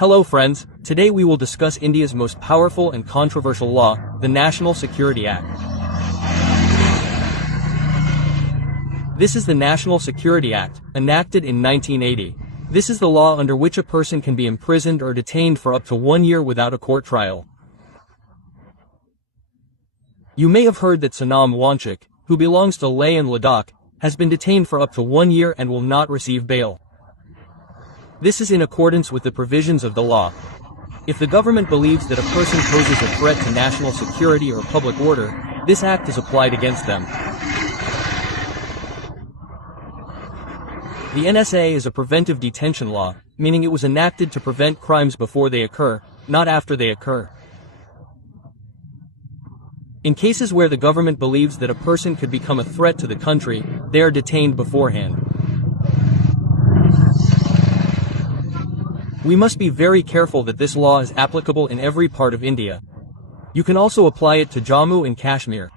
Hello friends, today we will discuss India's most powerful and controversial law, the National Security Act. This is the National Security Act, enacted in 1980. This is the law under which a person can be imprisoned or detained for up to 1 year without a court trial. You may have heard that Sonam Wanchik, who belongs to Leh and Ladakh, has been detained for up to 1 year and will not receive bail. This is in accordance with the provisions of the law. If the government believes that a person poses a threat to national security or public order, this act is applied against them. The NSA is a preventive detention law, meaning it was enacted to prevent crimes before they occur, not after they occur. In cases where the government believes that a person could become a threat to the country, they are detained beforehand. We must be very careful that this law is applicable in every part of India. You can also apply it to Jammu and Kashmir.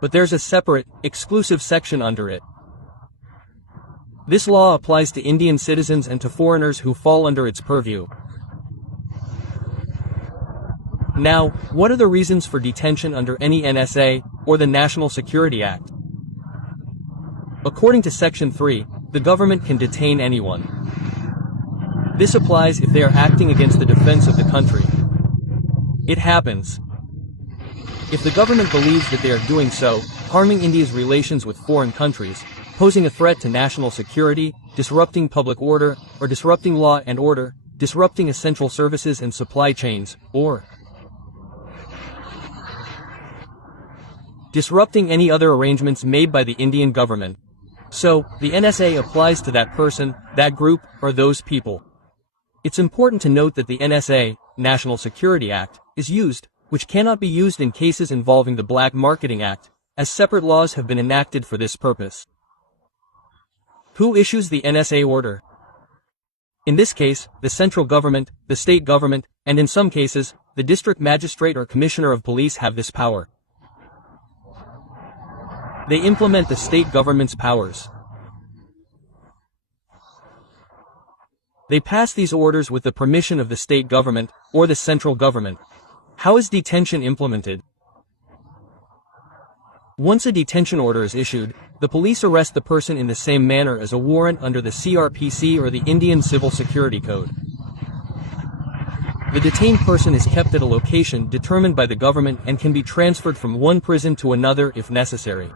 But there's a separate, exclusive section under it. This law applies to Indian citizens and to foreigners who fall under its purview. Now, what are the reasons for detention under any NSA, or the National Security Act? According to Section 3, the government can detain anyone. This applies if they are acting against the defense of the country. It happens. If the government believes that they are doing so, harming India's relations with foreign countries, posing a threat to national security, disrupting public order, or disrupting law and order, disrupting essential services and supply chains, or disrupting any other arrangements made by the Indian government. So, the NSA applies to that person, that group, or those people. It's important to note that the NSA, National Security Act, is used, which cannot be used in cases involving the Black Marketing Act, as separate laws have been enacted for this purpose. Who issues the NSA order? In this case, the central government, the state government, and in some cases, the district magistrate or commissioner of police have this power. They implement the state government's powers. They pass these orders with the permission of the state government, or the central government. How is detention implemented? Once a detention order is issued, the police arrest the person in the same manner as a warrant under the CRPC or the Indian Civil Security Code. The detained person is kept at a location determined by the government and can be transferred from one prison to another if necessary.